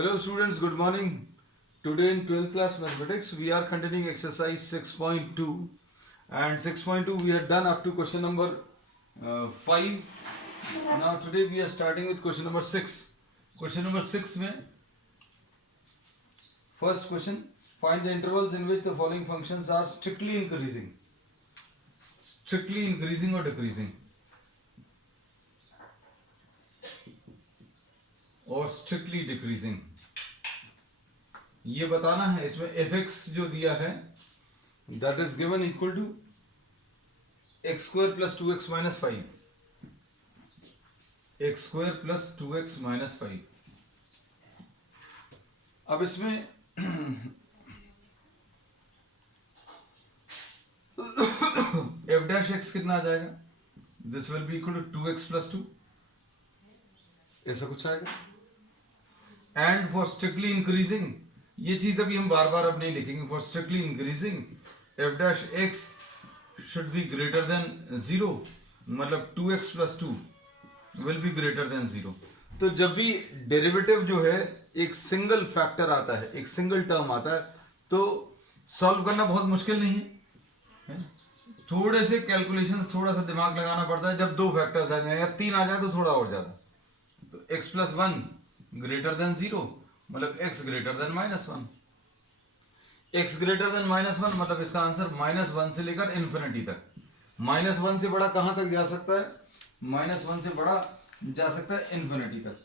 Hello students, good morning. Today in 12th class mathematics we are continuing exercise 6.2 and 6.2 we had done up to question number 5. Now today we are starting with question number 6. Question number 6 में first question, find the intervals in which the following functions are strictly increasing or decreasing और strictly decreasing. ये बताना है. इसमें fx जो दिया है that is given equal to x square plus 2x minus 5. X square plus 2x minus 5. अब इसमें f डैश x कितना आ जाएगा? This will be equal to 2x plus 2. ऐसा कुछ आएगा. एंड फॉर स्ट्रिक्टली इंक्रीजिंग, ये चीज अभी हम बार बार अब नहीं लिखेंगे. For strictly increasing F dash x should be greater than 0, मतलब 2x plus 2 will be greater than 0. तो जब भी डेरिवेटिव जो है एक सिंगल फैक्टर आता है, एक सिंगल टर्म आता है, तो सॉल्व करना बहुत मुश्किल नहीं है. थोड़े से कैलकुलेशंस, थोड़ा सा दिमाग लगाना पड़ता है. जब दो फैक्टर्स आ जाए या 3 आ जाए तो थोड़ा और ज्यादा. तो x प्लस 1 ग्रेटर देन 0 मतलब x greater than minus 1. x greater than minus 1 मतलब इसका आंसर -1 से लेकर इन्फिनिटी तक. -1 से बड़ा कहां तक जा सकता है? -1 से बड़ा जा सकता है इन्फिनिटी तक.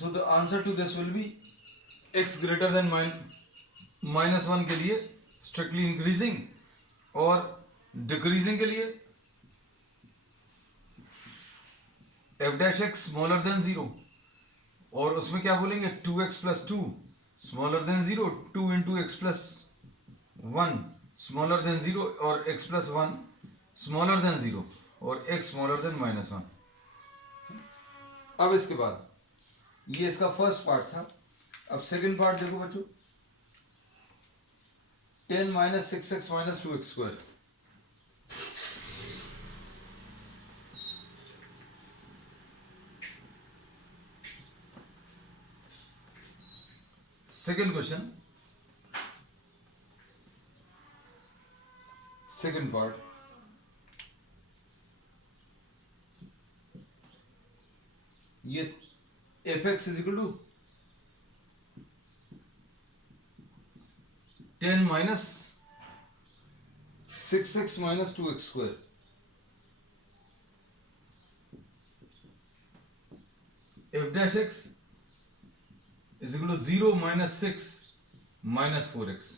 So the answer to this will be x greater than -1 के लिए स्ट्रिक्टली इंक्रीजिंग और डिक्रीजिंग के लिए f dash x smaller than 0. और उसमें क्या बोलेंगे? 2x plus 2 smaller than 0, 2 into x plus 1 smaller than 0 और x प्लस 1 स्मॉलर देन 0 और x स्मॉलर देन -1. अब इसके बाद ये इसका फर्स्ट पार्ट था. अब सेकंड पार्ट देखो बच्चों. 10 minus 6x minus 2x square. Second question, second part. ये fx is equal to 10 minus 6x minus 2x square. f dash x is equal to 0 minus 6 minus 4x.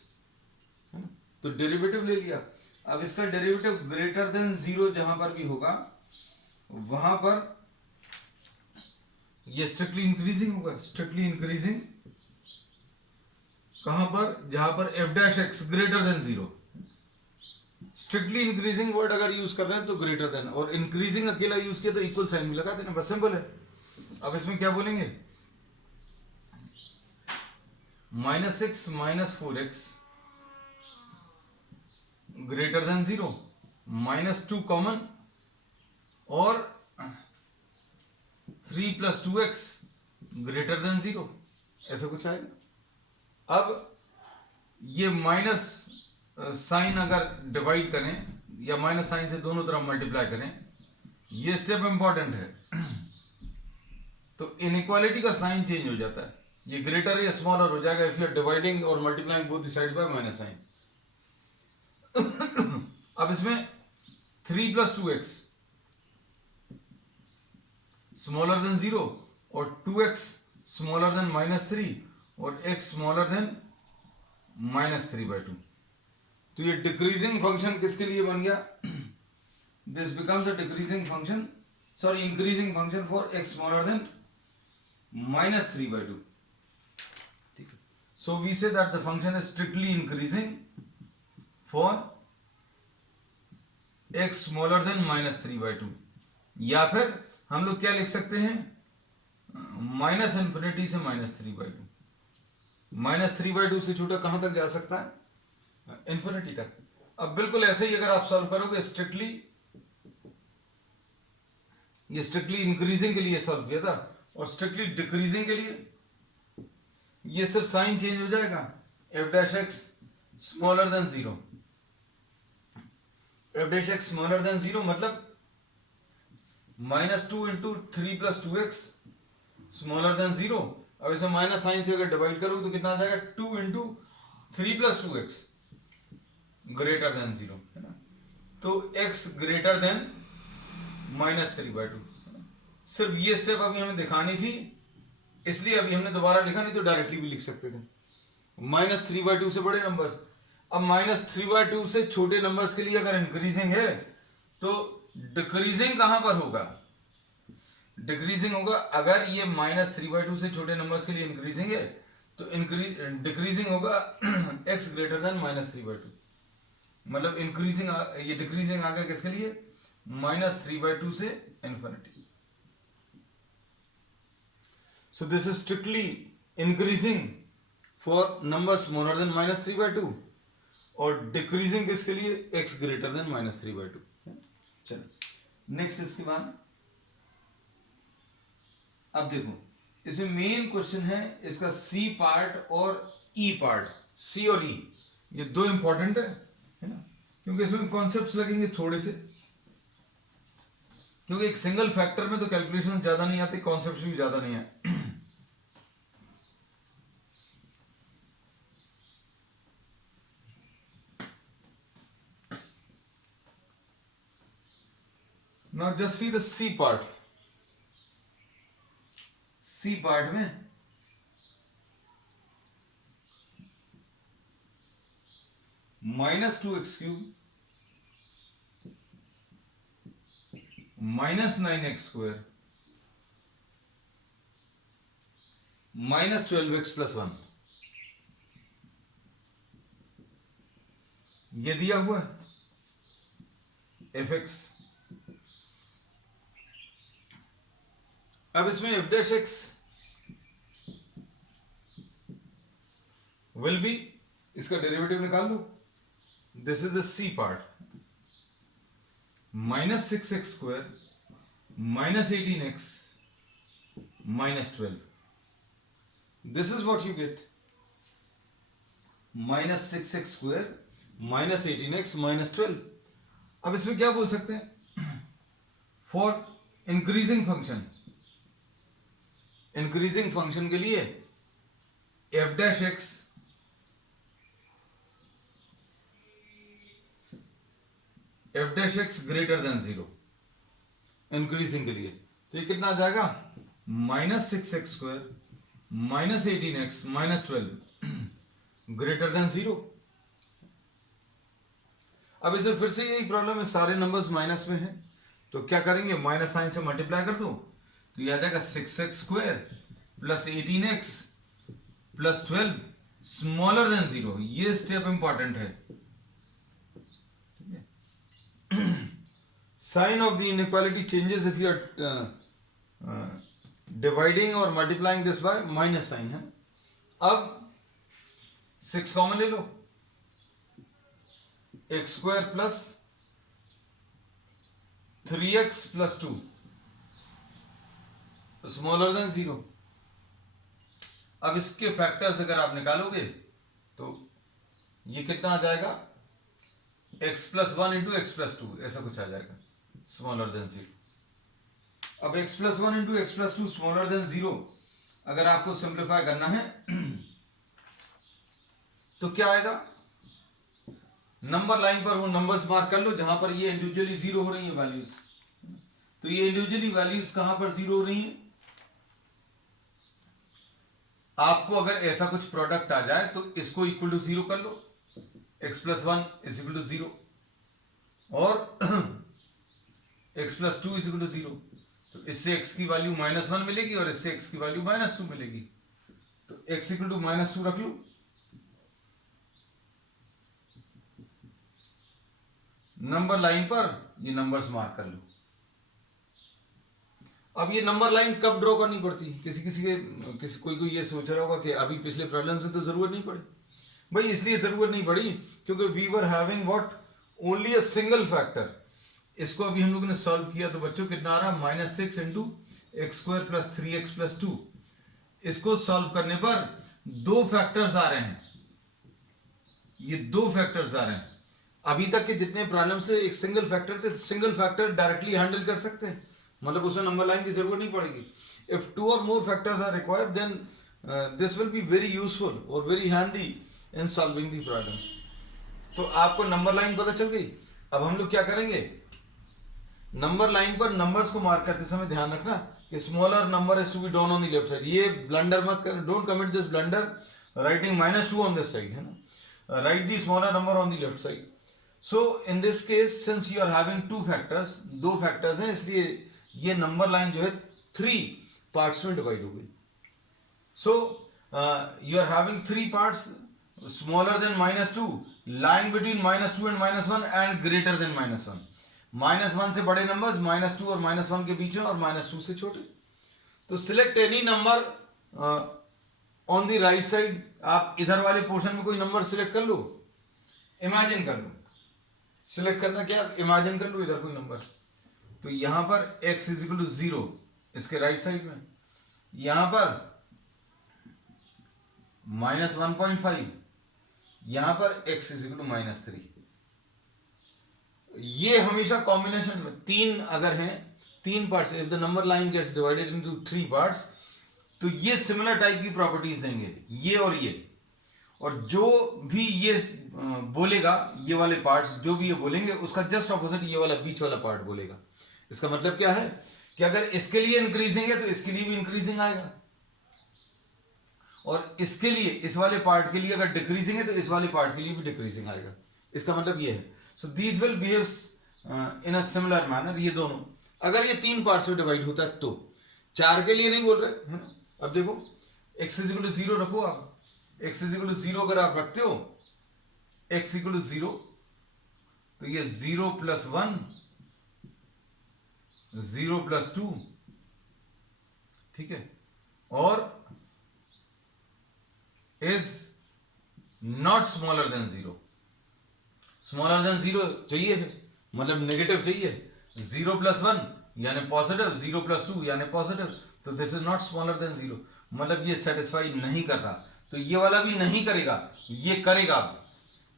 तो derivative ले लिया. अब इसका डेरिवेटिव ग्रेटर देन 0 जहां पर भी होगा वहां पर ये स्ट्रिक्टली इंक्रीजिंग होगा. स्ट्रिक्टली इंक्रीजिंग कहां पर? जहां पर f dash x greater than 0. Strictly increasing word अगर यूज कर रहे हैं तो ग्रेटर देन, और इंक्रीजिंग अकेला यूज किया तो इक्वल साइन में लगा देना, बस सिंपल है. अब इसमें क्या बोलेंगे? -6 minus 4x greater than 0, -2 common और 3 प्लस 2x ग्रेटर देन 0. ऐसा कुछ आएगा. अब ये माइनस साइन अगर डिवाइड करें या माइनस साइन से दोनों तरफ मल्टीप्लाई करें, ये स्टेप इंपॉर्टेंट है. तो इनइक्वालिटी का साइन चेंज हो जाता है. ये ग्रेटर या स्मॉलर हो जाएगा इफ यू आर डिवाइडिंग और multiplying both the sides by minus sign. अब इसमें 3 प्लस 2x स्मॉलर देन 0 और 2x स्मॉलर देन -3 और x स्मॉलर देन -3/2. तो ये डिक्रीजिंग फंक्शन किसके लिए बन गया? This becomes a decreasing function, sorry increasing function for x smaller then -3/2. So we say that the function is strictly increasing for x smaller than -3/2. या फिर हम लोग क्या लिख सकते हैं? माइनस इन्फिनिटी से -3/2. -3/2 से छोटा कहां तक जा सकता है? इन्फिनिटी तक. अब बिल्कुल ऐसे ही अगर आप सॉल्व करोगे स्ट्रिक्टली, ये स्ट्रिक्टली इंक्रीजिंग के लिए सॉल्व किया था और स्ट्रिक्टली डिक्रीजिंग के लिए ये सिर्फ साइन चेंज हो जाएगा, F dash x smaller than zero, F dash x smaller than zero मतलब -2 into 3 + 2x smaller than zero. अब इसे माइनस साइन से अगर डिवाइड करो तो कितना आ जाएगा, 2 into 3 + 2x greater than zero, है ना। तो x ग्रेटर देन -3/2। सिर्फ ये स्टेप अभी हमें दिखानी थी, इसलिए अभी हमने दोबारा लिखा, नहीं तो डायरेक्टली भी लिख सकते थे। -3/2 से बड़े नंबर्स। अब -3/2 से छोटे नंबर्स के लिए अगर इंक्रीजिंग है तो डिक्रीजिंग कहां पर होगा, डिक्रीजिंग होगा। अगर ये -3/2 से छोटे नंबर्स के लिए इंक्रीजिंग है तो डिक्रीजिंग होगा x ग्रेटर देन -3/2, मतलब इंक्रीजिंग, ये डिक्रीजिंग आ गया किसके लिए, -3/2 से infinity. So this is strictly increasing for number smaller than -3/2 और डिक्रीजिंग किसके लिए, x ग्रेटर देन -3/2। चलो नेक्स्ट इसके बाद अब देखो, इसमें मेन क्वेश्चन है इसका सी पार्ट और ई पार्ट। सी और ई ये दो इंपॉर्टेंट है ना, क्योंकि इसमें कॉन्सेप्ट्स लगेंगे थोड़े से, क्योंकि एक सिंगल फैक्टर में तो कैलकुलेशन ज्यादा नहीं आती, कॉन्सेप्ट्स भी ज्यादा नहीं है। Now just see the C part. C part में -2x³ -9x² -12x + 1 ये दिया हुआ है fx। अब इसमें f dash x will be, इसका डेरिवेटिव निकाल लो। This is the C part, -6x² -18x -12, this is what you get, -6x² -18x -12। अब इसमें क्या बोल सकते हैं, for increasing function, increasing function के लिए f dash x greater than 0, increasing के लिए तो ये कितना आ जाएगा, -6x² -18x -12 ग्रेटर देन 0। अब इसे फिर से यही प्रॉब्लम है, सारे नंबर्स माइनस में हैं, तो क्या करेंगे, माइनस साइन से मल्टीप्लाई कर दो तो यह आ जाएगा 6x² + 18x + 12 स्मॉलर देन 0। ये स्टेप इंपॉर्टेंट है। Sign of the inequality changes if you are dividing और multiplying this by minus sign है। अब 6 कॉमन ले लो, x² + 3x + 2 स्मॉलर देन 0। अब इसके फैक्टर्स अगर आप निकालोगे तो ये कितना आ जाएगा, x + 1 × x + 2 ऐसा कुछ आ जाएगा, स्मॉलर देन 0। अब x + 1 × x + 2 स्मॉलर देन 0 अगर आपको सिंप्लीफाई करना है तो क्या आएगा, नंबर लाइन पर वो नंबर्स मार्क कर लो जहां पर ये इंडिविजुअली 0 हो रही है वैल्यूज। तो ये इंडिविजुअली वैल्यूज कहां पर 0 हो रही हैं, आपको अगर ऐसा कुछ प्रोडक्ट आ जाए तो इसको इक्वल टू 0 कर लो, x + 1 = 0 और x + 2 = 0। तो इससे x की वैल्यू -1 मिलेगी और इससे x की वैल्यू -2 मिलेगी। तो x = -2 रख लो। नंबर लाइन पर ये नंबर्स मार्क कर लो। अब ये नंबर लाइन कब ड्रॉ करनी पड़ती है, किसी कोई ये सोच रहा होगा कि अभी पिछले प्रॉब्लम से तो जरूरत नहीं पड़ी। भाई इसलिए जरूरत नहीं पड़ी क्योंकि we were having what, only a single factor. इसको अभी हम लोगों ने सॉल्व किया तो बच्चों कितना आ रहा, -6 × x² + 3x + 2। इसको सॉल्व करने पर दो फैक्टर्स आ रहे हैं, ये दो फैक्टर्स आ रहे हैं। अभी तक के जितने प्रॉब्लम से एक सिंगल फैक्टर थे, सिंगल फैक्टर डायरेक्टली हैंडल कर सकते हैं, मतलब उसमें नंबर लाइन की जरूरत नहीं पड़ेगी। इफ टू और more factors are required then this will be very useful और very handy in solving the problems. तो आपको नंबर लाइन पता चल गई। अब हम लोग क्या करेंगे, नंबर लाइन पर नंबर्स को मार्क करते समय ध्यान रखना कि smaller number is to be drawn on the left side. ये ब्लंडर मत कर, don't commit this blunder writing -2 on this side, है ना। Write the smaller number on the left side. So in this case since you are having two factors, दो factors हैं, इसलिए ये number line जो है 3 पार्ट्स में डिवाइड हो गई। So you are having 3 parts, smaller than -2, lying between -2 and -1 and greater than -1। -1 से बड़े नंबर्स, -2 और -1 के बीच में, और -2 से छोटे। तो select any number on the right side. आप इधर वाले पोर्शन में कोई नंबर सिलेक्ट कर लो, इमेजिन कर लो। सिलेक्ट करना क्या, इमेजिन कर लो इधर कोई नंबर। तो यहां पर x = 0 इसके राइट साइड में, यहां पर -1.5, यहां पर x = -3। ये हमेशा कॉम्बिनेशन में 3 अगर हैं, 3 parts, if the number line gets divided into 3 parts, तो ये सिमिलर टाइप की प्रॉपर्टीज देंगे, ये और ये। और जो भी ये बोलेगा, ये वाले पार्ट्स जो भी ये बोलेंगे, उसका जस्ट ऑपोजिट ये वाला बीच वाला पार्ट बोलेगा। इसका मतलब क्या है कि अगर इसके लिए इंक्रीजिंग है तो इसके लिए भी इंक्रीजिंग आएगा, और इसके लिए, इस वाले पार्ट के लिए अगर डिक्रीजिंग है तो इस वाले पार्ट के लिए भी डिक्रीजिंग आएगा। इसका मतलब ये है। So these will behaves in a similar manner. ये दोनों अगर ये 3 पार्ट्स में डिवाइड होता है तो, 4 के लिए नहीं बोल रहे, है ना। अब देखो x = 0 रखो आप, x = 0 अगर आप रखते हो, x = 0, तो ये 0 + 1, 0 + 2, ठीक है, और is not smaller than 0। Smaller than 0 चाहिए है, मतलब नेगेटिव चाहिए। 0 + 1 यानी पॉजिटिव, 0 + 2 यानी पॉजिटिव, तो this is not smaller than 0, मतलब ये सेटिस्फाई नहीं कर रहा। तो ये वाला भी नहीं करेगा, ये करेगा।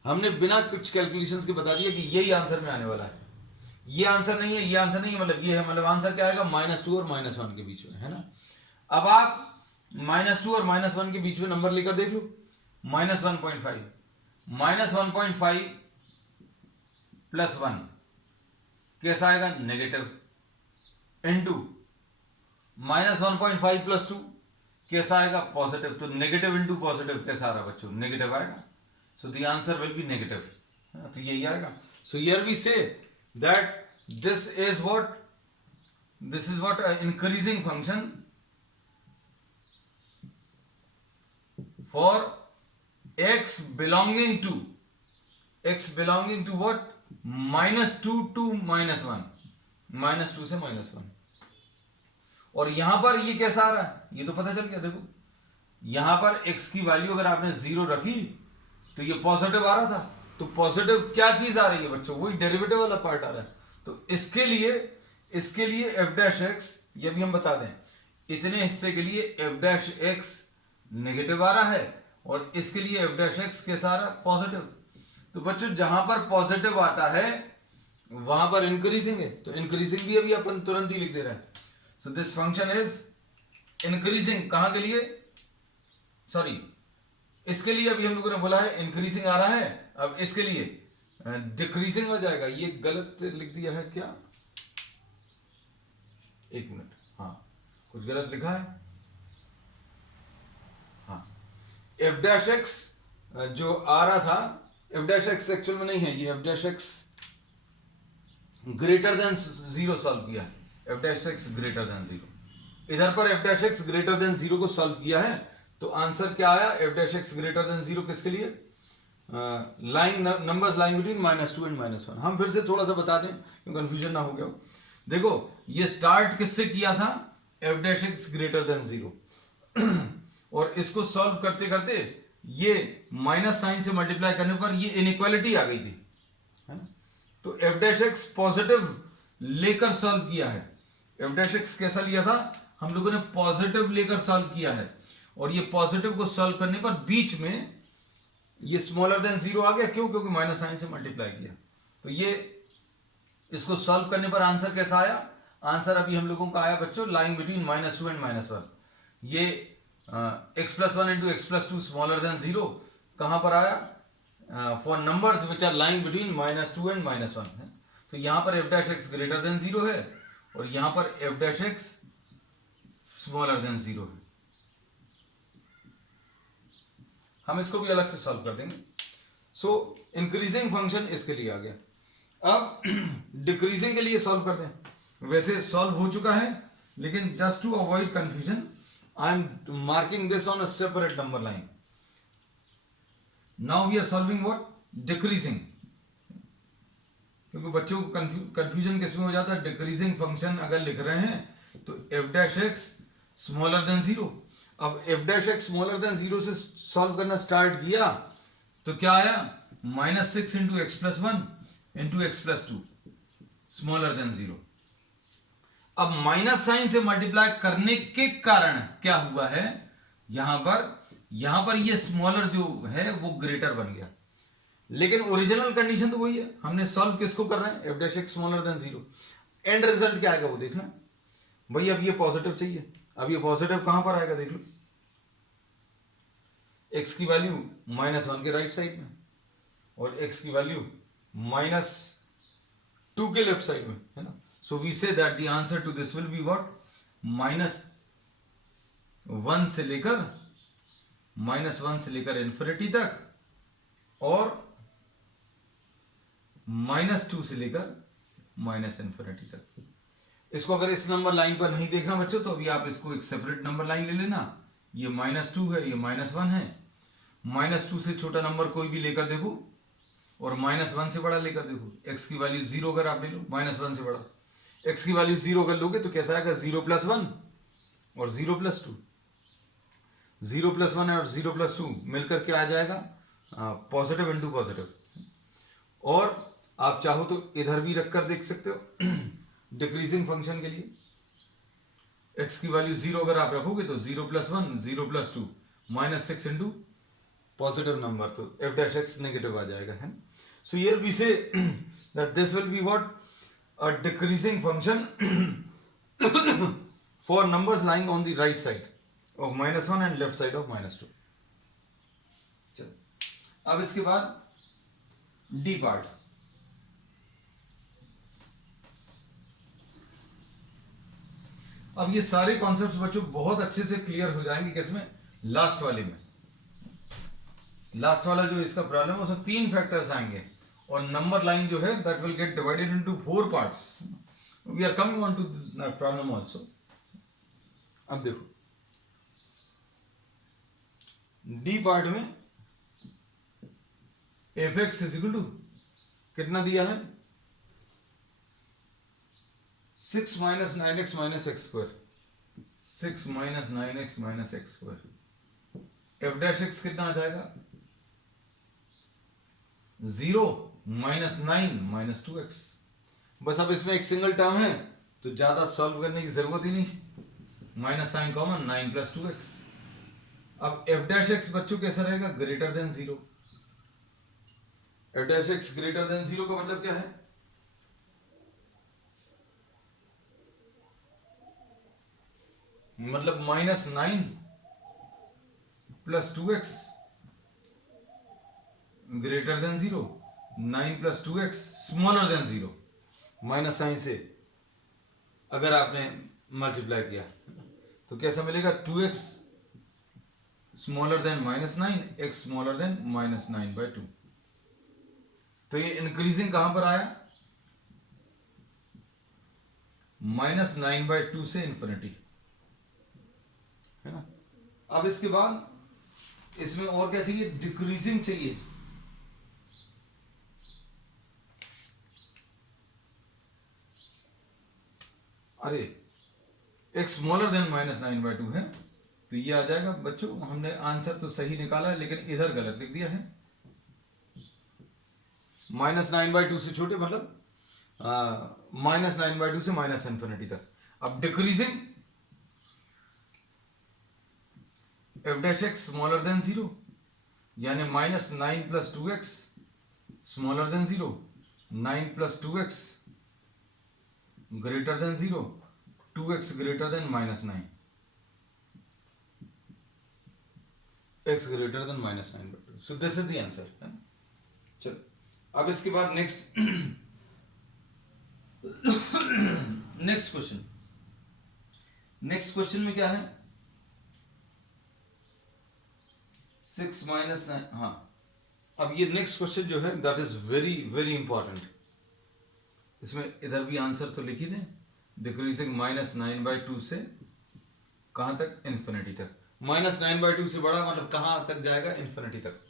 हमने बिना कुछ कैलकुलेशंस के बता दिया कि यही आंसर में आने वाला है। ये आंसर नहीं है, ये आंसर नहीं है, मतलब ये है, मतलब आंसर क्या आएगा, -2 और -1 के बीच में, है ना। अब आप -2 और -1 के बीच में नंबर लेकर देख लो। -1.5, -1.5 + 1 कैसा आएगा, नेगेटिव, इनटू -1.5 + 2 कैसा आएगा, पॉजिटिव। तो नेगेटिव इनटू पॉजिटिव कैसा आ रहा है बच्चों, नेगेटिव आएगा। So the answer will be negative, तो यही आएगा। So here we say that this is what increasing function for x belonging to what, -2 to -1, -2 से -1। और यहां पर ये कैसा आ रहा है, ये तो पता चल गया। देखो यहां पर x की वैल्यू अगर आपने 0 रखी तो ये पॉजिटिव आ रहा था। तो पॉजिटिव क्या चीज आ रही है बच्चों, वही डेरिवेटिव वाला पार्ट आ रहा है। तो इसके लिए f'(x), ये भी हम बता दें, इतने हिस्से के लिए f'(x) नेगेटिव आ रहा है, और इसके लिए f'(x) कैसा आ रहा है, पॉजिटिव। तो बच्चों जहां पर पॉजिटिव आता है वहां पर इंक्रीजिंग है, तो इंक्रीजिंग भी अभी अपन तुरंत ही लिख दे रहे हैं। So this function is increasing, कहां के लिए, सॉरी इसके लिए अभी हम लोगों ने बोला है इंक्रीजिंग आ रहा है, अब इसके लिए डिक्रीजिंग हो जाएगा। ये गलत लिख दिया है क्या, एक मिनट, हाँ कुछ गलत लिखा है। f'(x) जो आ रहा था, f'(x) एक्चुअल में नहीं है, ये f'(x) ग्रेटर देन 0 सॉल्व किया है। f'(x) ग्रेटर देन 0, इधर पर f'(x) ग्रेटर देन 0 को सॉल्व किया है। तो आंसर क्या आया, f'(x) ग्रेटर देन 0 किसके लिए, line numbers line between -2 and -1। हम फिर से थोड़ा सा बता दें क्यों कंफ्यूजन ना हो गया। देखो ये स्टार्ट किससे किया था, f'(x) ग्रेटर देन 0 और इसको सॉल्व करते करते ये माइनस साइन से मल्टीप्लाई करने पर ये इनइक्वालिटी आ गई थी, है ना। तो f'(x) पॉजिटिव लेकर सॉल्व किया है। f'(x) कैसा लिया था, हम लोगों ने पॉजिटिव लेकर सॉल्व किया है, और ये पॉजिटिव को सॉल्व करने पर बीच में ये स्मॉलर देन जीरो आ गया, क्यों? क्योंकि माइनस साइन से मल्टीप्लाई किया। तो ये इसको सॉल्व करने पर आंसर कैसा आया? आंसर अभी हम लोगों का आया बच्चों लाइंग बिटवीन -2 एंड -1। ये x+1 into x+2 smaller than zero कहां पर आया? For numbers which are lying between -2 and -1 है। तो यहां पर f dash x greater than zero है और यहां पर f dash x smaller than zero है। हम इसको भी अलग से सॉल्व कर देंगे। सो इंक्रीजिंग फंक्शन इसके लिए आ गया। अब डिक्रीजिंग के लिए सॉल्व कर दें। वैसे सॉल्व हो चुका है, लेकिन just to avoid confusion I am marking this on a separate number line. Now we are solving what? Decreasing. क्योंकि बच्चों को कंफ्यूजन किसमें हो जाता है? डिक्रीजिंग फंक्शन अगर लिख रहे हैं तो f dash x smaller than zero. अब f dash x smaller than zero से सॉल्व करना स्टार्ट किया तो क्या आया? -6 into x+1 into x+2 smaller than zero. अब माइनस साइन से मल्टीप्लाई करने के कारण क्या हुआ है? यहां पर ये स्मॉलर जो है वो ग्रेटर बन गया, लेकिन ओरिजिनल कंडीशन तो वही है। हमने सॉल्व किसको कर रहे हैं? f dash x smaller than zero. And result क्या आएगा वो देखना भाई। अब ये पॉजिटिव चाहिए। अब ये पॉजिटिव कहां पर आएगा देख लो, x की वैल्यू -1 के राइट साइड में और x की वैल्यू -2 के लेफ्ट साइड में, है ना। So we say that the answer to this will be what? -1 से लेकर इन्फिनिटी तक और -2 से लेकर -इन्फिनिटी तक। इसको अगर इस नंबर लाइन पर नहीं देखना बच्चों तो अभी आप इसको एक सेपरेट नंबर लाइन ले लेना। ये -2 है, ये -1 है। -2 से छोटा नंबर कोई भी लेकर देखो और -1 से बड़ा लेकर देखो। x की वैल्यू 0 अगर आप ले लो, -1 से बड़ा x की वैल्यू 0 अगर लोगे तो कैसा आएगा? 0 + 1 और 0 + 2। 0 + 1 और 0 + 2 मिलकर क्या आ जाएगा? Positive into positive. और आप चाहो तो इधर भी रखकर देख सकते हो डिक्रीजिंग फंक्शन के लिए। x की वैल्यू 0 अगर आप रखोगे तो 0 + 1 0 + 2 -6 इंटू पॉजिटिव नंबर, तो f डैश एक्स नेगेटिव आ जाएगा, है। So here we say that this will be what? A decreasing function for numbers lying on the right side of -1 and left side of -2। चलो अब इसके बाद D part. अब ये सारे कॉन्सेप्ट्स बच्चों बहुत अच्छे से क्लियर हो जाएंगे किसमें? लास्ट वाले में। लास्ट वाला जो इसका प्रॉब्लम है उसमें 3 फैक्टर्स आएंगे और नंबर लाइन जो है that will get divided into 4 parts. We are coming on to problem also. अब देखो डी पार्ट में f(x) कितना दिया है? 6 - 9x - x²। 6 - 9x - x²। f dash x कितना आ जाएगा? 0 - 9 - 2x। बस अब इसमें एक सिंगल टर्म है तो ज्यादा सॉल्व करने की जरूरत ही नहीं। Minus sign common, 9 + 2x। अब f डैश एक्स बच्चों कैसा रहेगा? Greater than 0। f dash x greater than 0 का मतलब क्या है? मतलब -9 + 2x greater than 0, 9 + 2x smaller than 0। Minus sign से अगर आपने मल्टीप्लाई किया तो कैसा मिलेगा? 2x smaller than -9, x smaller than -9/2। तो ये इंक्रीजिंग कहां पर आया? -9/2 से इन्फिनिटी, है ना। अब इसके बाद इसमें और क्या चाहिए? डिक्रीजिंग चाहिए। अरे x स्मॉलर देन -9/2 है तो ये आ जाएगा बच्चों। हमने आंसर तो सही निकाला है लेकिन इधर गलत लिख दिया है। -9/2 से छोटे मतलब -9/2 से -इन्फिनिटी तक। अब decreasing F dash x smaller than zero, यानी minus 9 plus 2x smaller than zero, 9 plus 2x greater than zero, 2x greater than minus 9, x greater than minus 9। So this is the answer. चलो अब इसके बाद next next question में क्या है, 6 minus 9। हाँ, अब ये नेक्स्ट क्वेश्चन जो है that is very very important. इसमें इधर भी आंसर तो लिख ही दें, डिक्रीजिंग माइनस 9/2 से कहां तक, इन्फिनिटी तक। माइनस 9/2 से बड़ा मतलब कहां तक जाएगा, इन्फिनिटी तक।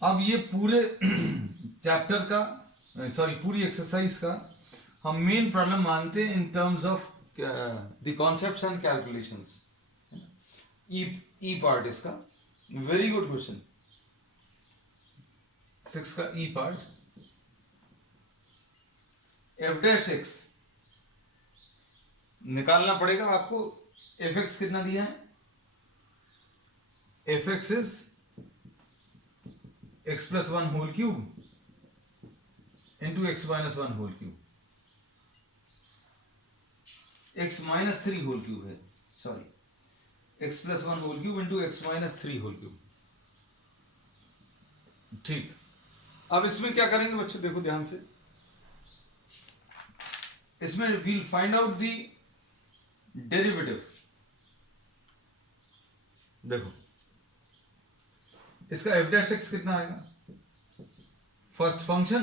अब ये पूरे चैप्टर का, सॉरी पूरी एक्सरसाइज का हम मेन प्रॉब्लम मानते हैं in terms of the concepts and calculations. E part इसका वेरी गुड क्वेश्चन, 6 का E part. F dash X निकालना पड़ेगा आपको। एफ एक्स कितना दिया है, F x is x plus 1 whole cube into x minus 1 whole cube, x minus 3 whole cube है, sorry x plus 1 whole cube into x minus 3 whole cube. ठीक, अब इसमें क्या करेंगे बच्चों, देखो ध्यान से। इसमें we'll find out the derivative. देखो इसका एफ डैश एक्स कितना आएगा, first function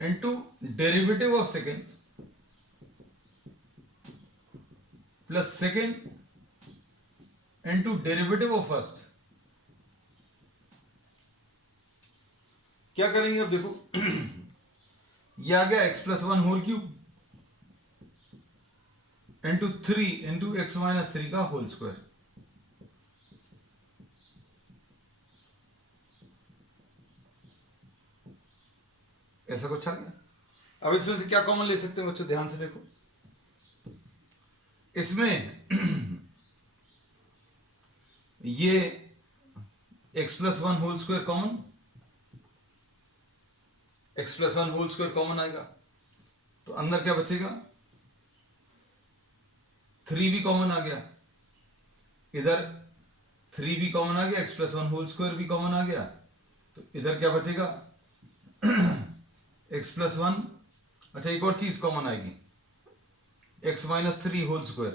into derivative of second plus second into derivative of first. क्या करेंगे अब देखो, ये आ गया x plus 1 whole cube into 3 into x minus 3 का होल स्क्वायर। ऐसा कुछ आ गया। अब इसमें से क्या कॉमन ले सकते हैं बच्चों, ध्यान से देखो। इसमें ये x plus 1 whole square common, x plus 1 whole square common आएगा, तो अंदर क्या बचेगा, 3 भी कॉमन आ गया, इधर 3 भी कॉमन आ गया, x प्लस 1 होल स्क्वायर भी कॉमन आ गया, तो इधर क्या बचेगा, x प्लस 1। अच्छा एक और चीज कॉमन आएगी, x माइनस 3 होल स्क्वायर।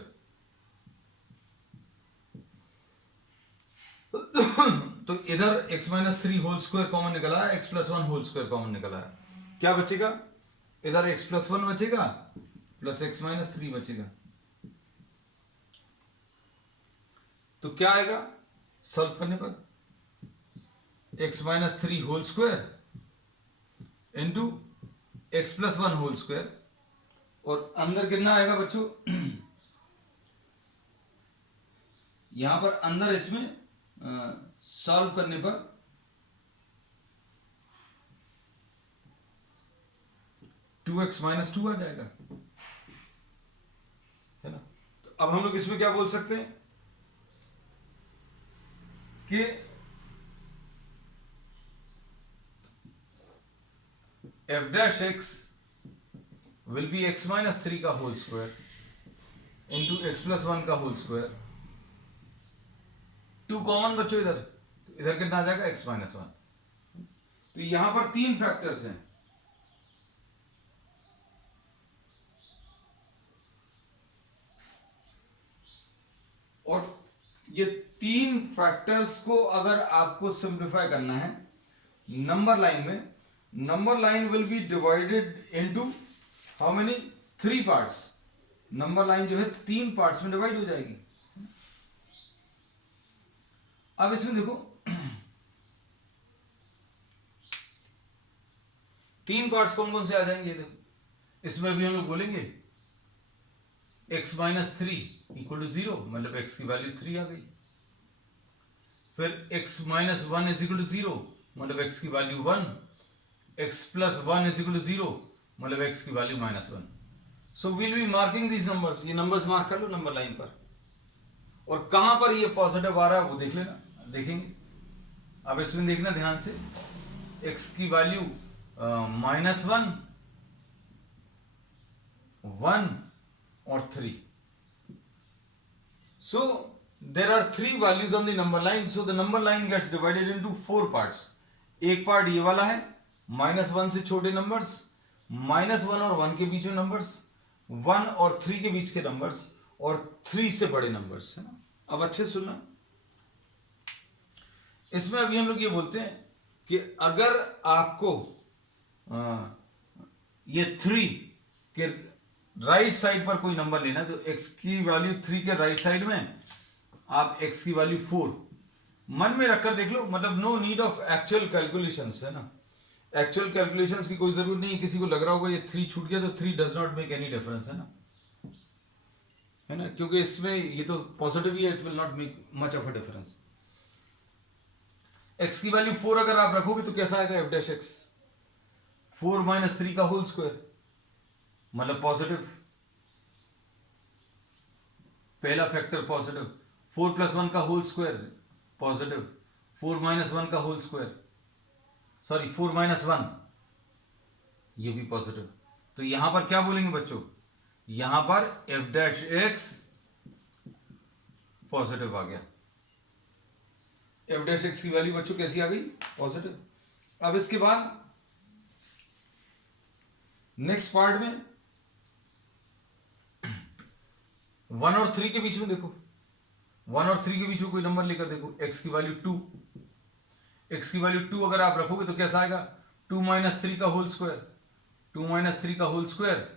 तो इधर x minus 3 whole square common निकला है, x plus 1 whole square common निकला है। क्या बचेगा, इधर x प्लस 1 बचेगा प्लस x माइनस 3 बचेगा। तो क्या आएगा सॉल्व करने पर, x minus 3 whole square into x plus 1 whole square, और अंदर कितना आएगा बच्चों, यहां पर अंदर इसमें सॉल्व करने पर 2x माइनस 2 आ जाएगा, है ना। तो अब हम लोग इसमें क्या बोल सकते हैं कि f dash x will be x minus 3 का whole square into x plus 1 का होल स्क्वायर। 2 कॉमन बच्चों इधर, तो इधर कितना आ जाएगा, x माइनस 1। तो यहां पर 3 फैक्टर्स हैं, और ये 3 फैक्टर्स को अगर आपको सिंप्लीफाई करना है नंबर लाइन में, number line will be divided into how many, 3 parts. Number line जो है 3 पार्ट्स में डिवाइड हो जाएगी। अब इसमें देखो 3 पार्ट्स कौन कौन से आ जाएंगे, देखो इसमें भी हम लोग बोलेंगे x माइनस 3 इक्वल टू 0, मतलब x की वैल्यू 3 आ गई। फिर x minus 1 is equal to 0, मतलब x की value 1। x plus 1 is equal to 0, मतलब x की value -1। So will be marking these numbers, ये नंबर्स मार्क कर लो नंबर लाइन पर, और कहां पर ये पॉजिटिव आ रहा है वो देख लेना, देखेंगे। अब इसमें देखना ध्यान से, x की वैल्यू -1, 1 और 3. So there are 3 values on the number line, so the number line gets divided into 4 parts. एक पार्ट ये वाला है, -1 से छोटे नंबर्स, -1 और 1 के बीच में नंबर्स, 1 और 3 के बीच के नंबर्स, और 3 से बड़े नंबर्स, है ना। अब अच्छे सुनना, इसमें अभी हम लोग ये बोलते हैं कि अगर आपको ये 3 के राइट साइड पर कोई नंबर लेना है, तो x की वैल्यू 3 के राइट साइड में आप x की वैल्यू 4 मन में रखकर देख लो, मतलब no need of actual calculations, है ना। एक्चुअल कैलकुलेशंस की कोई जरूरत नहीं है। किसी को लग रहा होगा ये 3 छूट गया तो 3 does not make any difference, है ना, क्योंकि इसमें ये तो पॉजिटिव ही है, it will not make much of a difference. x की वैल्यू 4 अगर आप रखोगे तो कैसा आएगा f डैश x, 4 - 3 का होल स्क्वायर, मतलब पॉजिटिव, पहला फैक्टर पॉजिटिव, 4 + 1 का होल स्क्वायर पॉजिटिव, 4 - 1 का होल स्क्वायर, सॉरी 4 - 1 ये भी पॉजिटिव। तो यहां पर क्या बोलेंगे बच्चों, यहां पर f डैश x पॉजिटिव आ गया। f डैश x की वैल्यू बच्चों कैसी आ गई, पॉजिटिव। अब इसके बाद नेक्स्ट पार्ट में 1 और 3 के बीच में देखो, 1 और 3 के बीच में कोई नंबर लेकर देखो, x की वैल्यू 2, x की वैल्यू 2 अगर आप रखोगे तो कैसा आएगा, 2 - 3 का होल स्क्वायर, 2 - 3 का होल स्क्वायर,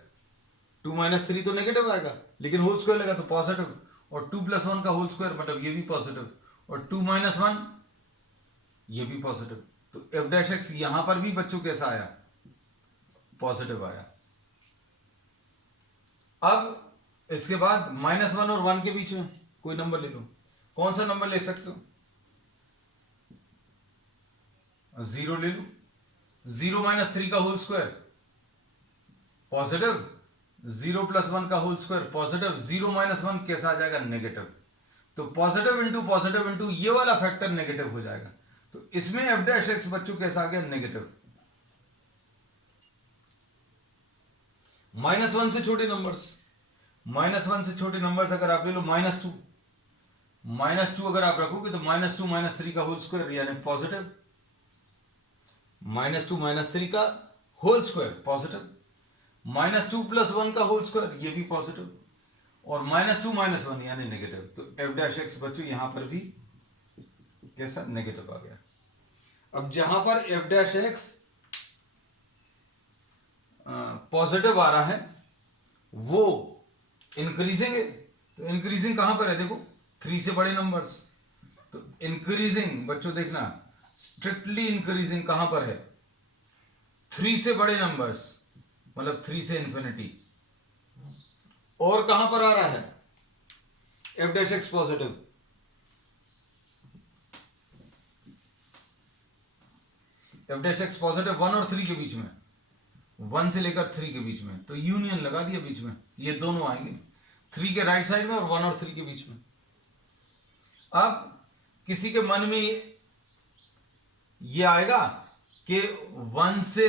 2 - 3 तो नेगेटिव आएगा, लेकिन होल स्क्वायर लगा तो पॉजिटिव, और 2 + 1 का होल स्क्वायर मतलब ये भी पॉजिटिव, और 2 - 1 ये भी पॉजिटिव। तो f डैश x यहां पर भी बच्चों कैसा आया, पॉजिटिव आया। अब इसके बाद -1 और 1 के बीच में कोई नंबर ले लो, कौन सा नंबर ले सकते हो, 0 ले लो, 0 - 3 का होल स्क्वायर पॉजिटिव, 0 + 1 का होल स्क्वायर पॉजिटिव, 0 - 1 कैसा आ जाएगा, नेगेटिव। तो पॉजिटिव इंटू ये वाला फैक्टर नेगेटिव हो जाएगा, तो इसमें f डैश x बच्चों कैसा आ गया, नेगेटिव। -1 से छोटे नंबर्स, -1 से छोटे नंबर्स अगर आप ले लो, -2, -2 अगर आप रखोगे तो -2 - 3 का होल स्क्वायर यानी पॉजिटिव, -2 - 3 का होल स्क्वायर पॉजिटिव, -2 + 1 का होल स्क्वायर ये भी पॉजिटिव, और -2 - 1 यानी नेगेटिव। तो f डैश x बच्चों यहां पर भी कैसा, नेगेटिव आ गया। अब जहां पर f डैश x पॉजिटिव आ रहा है वो इंक्रीजिंग है, तो इंक्रीजिंग कहां पर है, देखो 3 से बड़े नंबर्स, तो इंक्रीजिंग बच्चों देखना, स्ट्रिक्टली इंक्रीजिंग कहां पर है, 3 से बड़े नंबर्स, मतलब 3 से इंफिनिटी। और कहां पर आ रहा है f dash x positive, f dash x positive 1 और 3 के बीच में, 1 से लेकर 3 के बीच में, तो यूनियन लगा दिया बीच में, ये दोनों आएंगे 3 के राइट साइड में और 1 और 3 के बीच में। अब किसी के मन में ये आएगा कि 1 से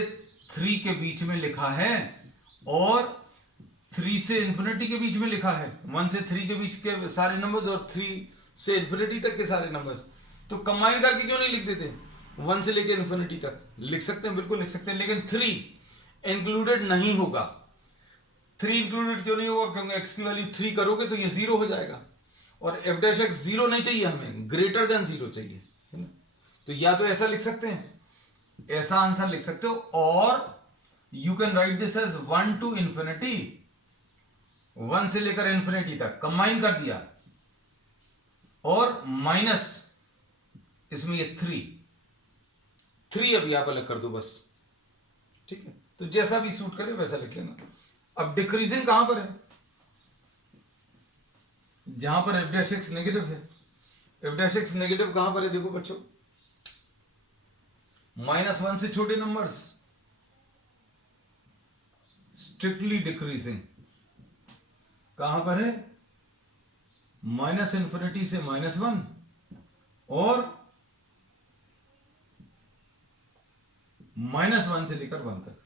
3 के बीच में लिखा है और 3 से इंफिनिटी के बीच में लिखा है, 1 से 3 के बीच के सारे नंबर्स और 3 से इंफिनिटी तक के सारे नंबर्स, तो कंबाइन करके क्यों नहीं लिख देते, 1 से लेकर इंफिनिटी तक लिख सकते हैं, बिल्कुल लिख सकते हैं, लेकिन 3 इंक्लूडेड नहीं होगा। 3 इंक्लूडेड क्यों नहीं होगा, क्योंकि x की वैल्यू 3 करोगे तो ये 0 हो जाएगा, और f डैश x 0 नहीं चाहिए हमें, ग्रेटर देन 0 चाहिए, है ना। तो या तो ऐसा लिख सकते हैं, ऐसा आंसर लिख सकते हो, और you can write this as 1 to infinity, 1 से लेकर इंफिनिटी तक कंबाइन कर दिया, और माइनस इसमें ये 3 अभी आप अलग कर दो बस, ठीक है। तो जैसा भी सूट करे वैसा लिख लेना। अब डिक्रीजिंग कहां पर है, जहां पर f डैश x नेगेटिव है, f डैश x नेगेटिव कहां पर है, देखो बच्चों, -1 से छोटे नंबर्स, स्ट्रिक्टली डिक्रीजिंग, कहां पर है, -∞ से -1 और -1 से लेकर 1 तक।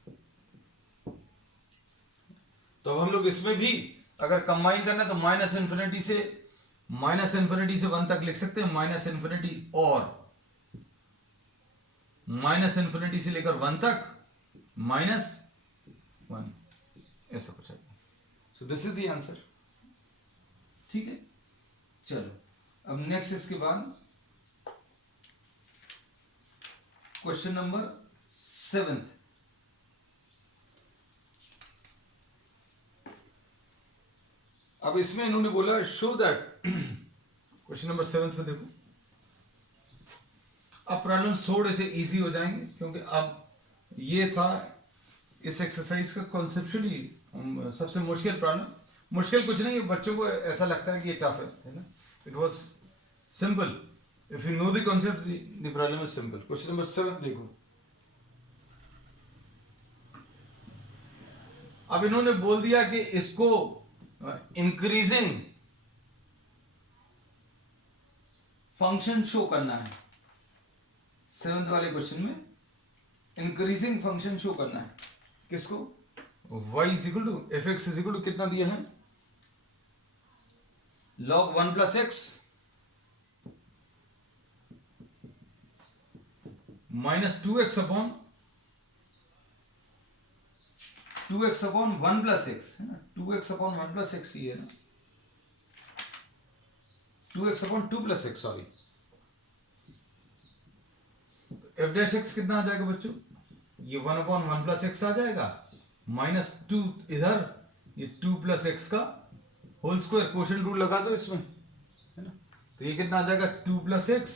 तो अब हम लोग इसमें भी अगर कंबाइन करना तो -∞ से 1 तक लिख सकते हैं, -∞ और -∞ से लेकर 1 तक -1, ऐसा कुछ है। सो दिस इज द आंसर। ठीक है, चलो अब नेक्स्ट इसके बाद क्वेश्चन नंबर 7। अब इसमें इन्होंने बोला शो दैट, क्वेश्चन नंबर 7 में देखो, अब प्रॉब्लम्स थोड़े से इजी हो जाएंगे क्योंकि अब ये था इस एक्सरसाइज का कॉन्सेप्चुअली सबसे मुश्किल प्रॉब्लम। मुश्किल कुछ नहीं है, बच्चों को ऐसा लगता है कि ये टफ है ना। It was simple, if you know the concept the problem is simple. Question number 7 देखो, अब इन्होंने बोल दिया कि इसको इंक्रीजिंग फंक्शन शो करना है। 7th वाले क्वेश्चन में इंक्रीजिंग फंक्शन शो करना है। किसको, y is equal to f x is equal to कितना दिया है, log 1 plus x minus 2x upon 1 plus x है ना, 2x अपॉन 1 प्लस एक्स ही है ना, 2x upon 2 plus x, sorry. F dash x कितना आ जाएगा बच्चों, ये 1 अपॉन 1 प्लस एक्स आ जाएगा, -2 इधर, ये 2 प्लस एक्स का होल स्क्वायर, क्वोशिएंट रूल लगा दो इसमें है ना। तो ये कितना आ जाएगा, 2 प्लस एक्स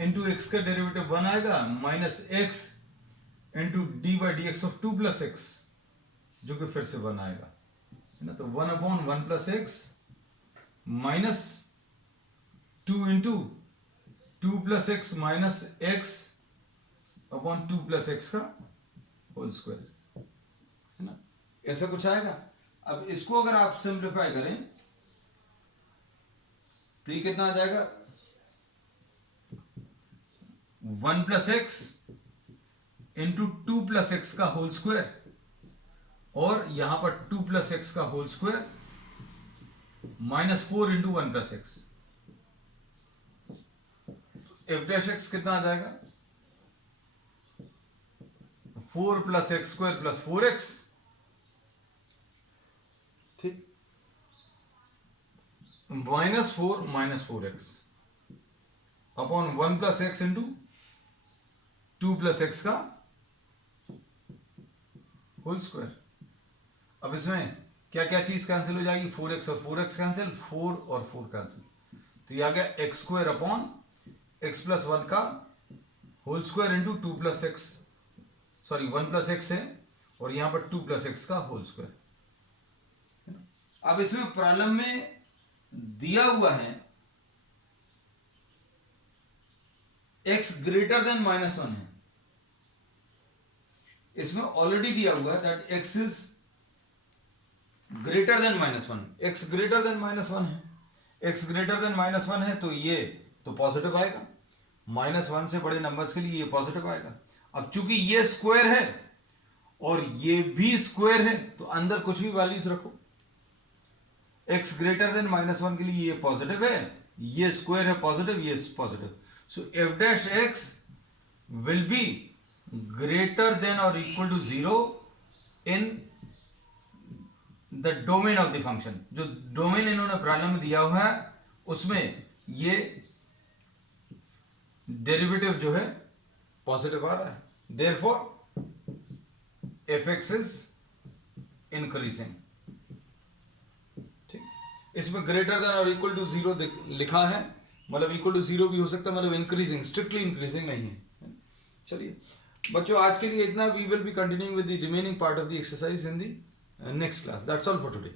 इंटू एक्स का डेरिवेटिव 1 आएगा, minus x into D by D x of 2 plus x, जो कि फिर से 1 आएगा है ना। तो 1 upon 1 plus x minus 2 into 2 plus x minus x upon 2 plus x का होल स्क्वायर है ना, ऐसा कुछ आएगा। अब इसको अगर आप सिंप्लीफाई करें तो ये कितना आ जाएगा, 1 plus x into 2 plus x का होल स्क्वायर, और यहां पर 2 प्लस एक्स का whole square -4 into 1 plus x. F dash x कितना आ जाएगा, 4 plus x square plus 4x, ठीक, -4 minus 4x upon 1 plus x into 2 plus x का होल स्क्वायर। अब इसमें क्या क्या चीज कैंसिल हो जाएगी, 4x और 4x कैंसिल, 4 और 4 कैंसिल, तो ये आ गया x square upon x plus 1 का whole square into 2 plus x, sorry 1 plus x है और यहां पर 2 प्लस एक्स का होल स्क्वायर। अब इसमें प्रॉब्लम में दिया हुआ है x ग्रेटर देन -1 है, इसमें ऑलरेडी दिया हुआ है that x is greater than -1, x greater than -1 है, x ग्रेटर देन -1 है तो ये तो पॉजिटिव आएगा, -1 से बड़े नंबर्स के लिए ये पॉजिटिव आएगा। अब चूंकि ये स्क्वायर है और ये भी स्क्वायर है तो अंदर कुछ भी वैल्यूज रखो, x ग्रेटर देन -1 के लिए ये पॉजिटिव है, ये स्क्वायर है पॉजिटिव, ये positive, so f dash x will be greater than और equal to 0 in the domain of the function. जो डोमेन इन्होंने प्रॉब्लम में दिया हुआ है उसमें ये डेरिवेटिव जो है पॉजिटिव आ रहा है, देयरफॉर f(x) इज इंक्रीजिंग। ठीक, इसमें ग्रेटर देन और इक्वल टू 0 लिखा है, मतलब इक्वल टू 0 भी हो सकता है, मतलब इंक्रीजिंग, स्ट्रिक्टली इंक्रीजिंग नहीं है। चलिए बच्चों, आज के लिए इतना। We will be continuing with the remaining part of the exercise in the next class. That's all for today.